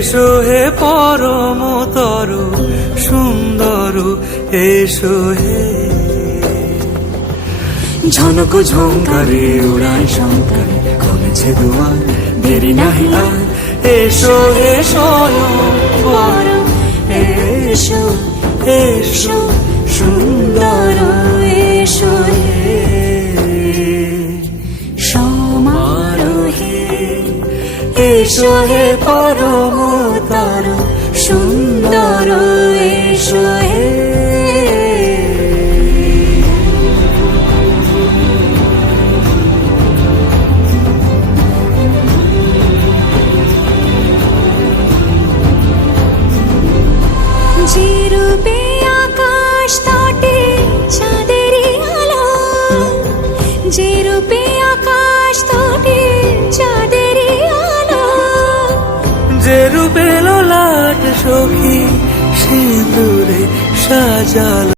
এসো হে পরমতর সুন্দর, এসো হে। ঝনক ঝঙ্কারে উড়ায় শঙ্কারে খুলেছে দুয়ার, দেরি নাহি আর। এসো হে স্বয়ংবর, এসো এসো সুন্দর, এসো হে সমারোহে। এসো হে পরমতর সুন্দর, এসো হে। যে রূপে আকাশ তটে চাঁদেরই আলো, যে রূপে আকাশ তটে চাঁদেরই আলো, যে রূপে ললাট সখী সিঁদুরে সাজাল।